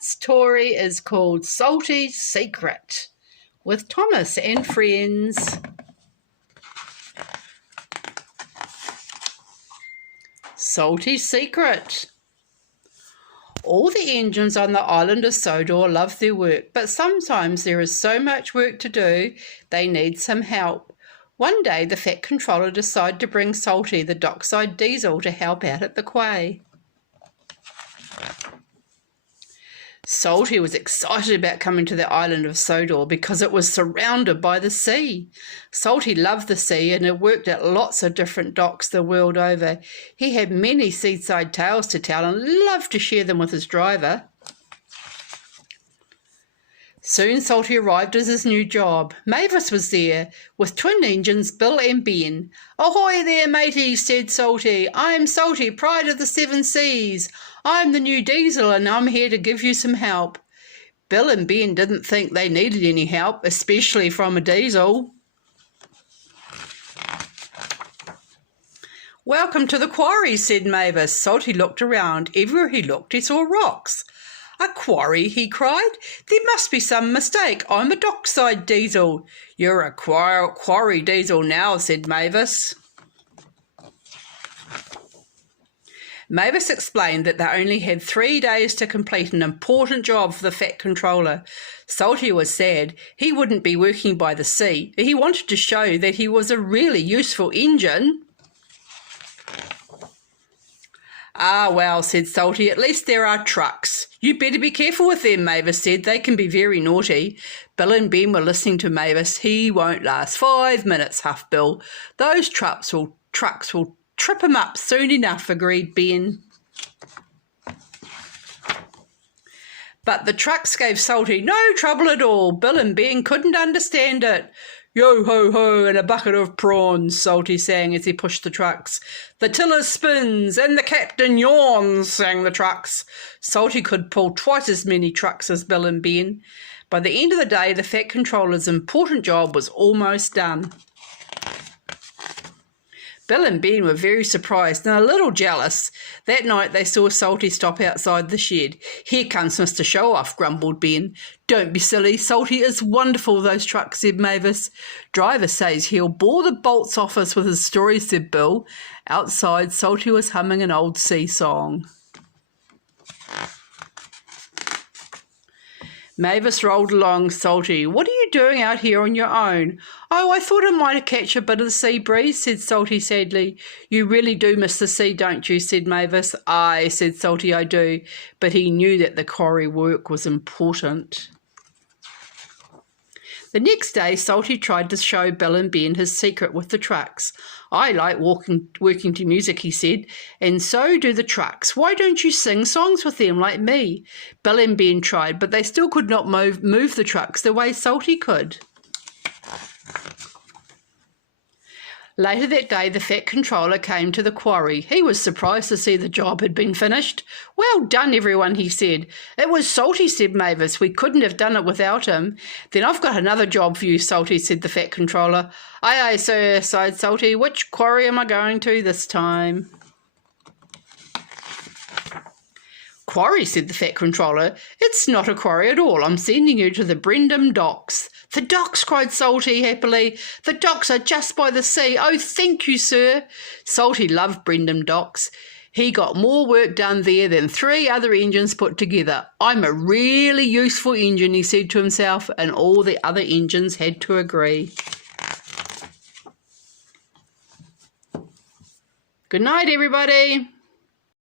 Tonight's story is called Salty's Secret with Thomas and friends. Salty's Secret. All the engines on the island of Sodor love their work, but sometimes there is so much work to do they need some help. One day the Fat Controller decided to bring Salty, the dockside diesel, to help out at the quay. Salty was excited about coming to the island of Sodor because it was surrounded by the sea. Salty loved the sea and had worked at lots of different docks the world over. He had many seaside tales to tell and loved to share them with his driver. Soon Salty arrived at his new job. Mavis was there, with twin engines, Bill and Ben. "Ahoy there, matey," said Salty. "I'm Salty, pride of the seven seas. I'm the new diesel and I'm here to give you some help." Bill and Ben didn't think they needed any help, especially from a diesel. "Welcome to the quarry," said Mavis. Salty looked around. Everywhere he looked, he saw rocks. "A quarry?" he cried. "There must be some mistake. I'm a dockside diesel." "You're a quarry diesel now," said Mavis. Mavis explained that they only had 3 days to complete an important job for the Fat Controller. Salty was sad. He wouldn't be working by the sea. He wanted to show that he was a really useful engine. "Ah, well," said Salty, "at least there are trucks." "You better be careful with them," Mavis said. "They can be very naughty." Bill and Ben were listening to Mavis. "He won't last 5 minutes," huffed Bill. "Those trucks will trip him up soon enough," agreed Ben. But the trucks gave Salty no trouble at all. Bill and Ben couldn't understand it. "Yo ho ho and a bucket of prawns," Salty sang as he pushed the trucks. "The tiller spins and the captain yawns," sang the trucks. Salty could pull twice as many trucks as Bill and Ben. By the end of the day, the Fat Controller's important job was almost done. Bill and Ben were very surprised and a little jealous. That night they saw Salty stop outside the shed. "Here comes Mr. Show-Off," grumbled Ben. "Don't be silly. Salty is wonderful, those trucks," said Mavis. "Driver says he'll bore the bolts off us with his story," said Bill. Outside, Salty was humming an old sea song. Mavis rolled along Salty. "What are you doing out here on your own?" "Oh, I thought I might catch a bit of the sea breeze," said Salty sadly. "You really do miss the sea, don't you?" said Mavis. "Aye," said Salty, "I do." But he knew that the quarry work was important. The next day, Salty tried to show Bill and Ben his secret with the trucks. "I like working to music," he said, "and so do the trucks. Why don't you sing songs with them like me?" Bill and Ben tried, but they still could not move the trucks the way Salty could. Later that day, the Fat Controller came to the quarry. He was surprised to see the job had been finished. "Well done, everyone," he said. "It was Salty," said Mavis. "We couldn't have done it without him." "Then I've got another job for you, Salty," said the Fat Controller. "Aye, aye, sir," sighed Salty. "Which quarry am I going to this time?" "Quarry," said the Fat Controller. "It's not a quarry at all. I'm sending you to the Brendam docks." "The docks!" cried Salty happily. "The docks are just by the sea. Oh, thank you, sir." Salty loved Brendam docks. He got more work done there than 3 other engines put together. "I'm a really useful engine," he said to himself, and all the other engines had to agree. Good night, everybody.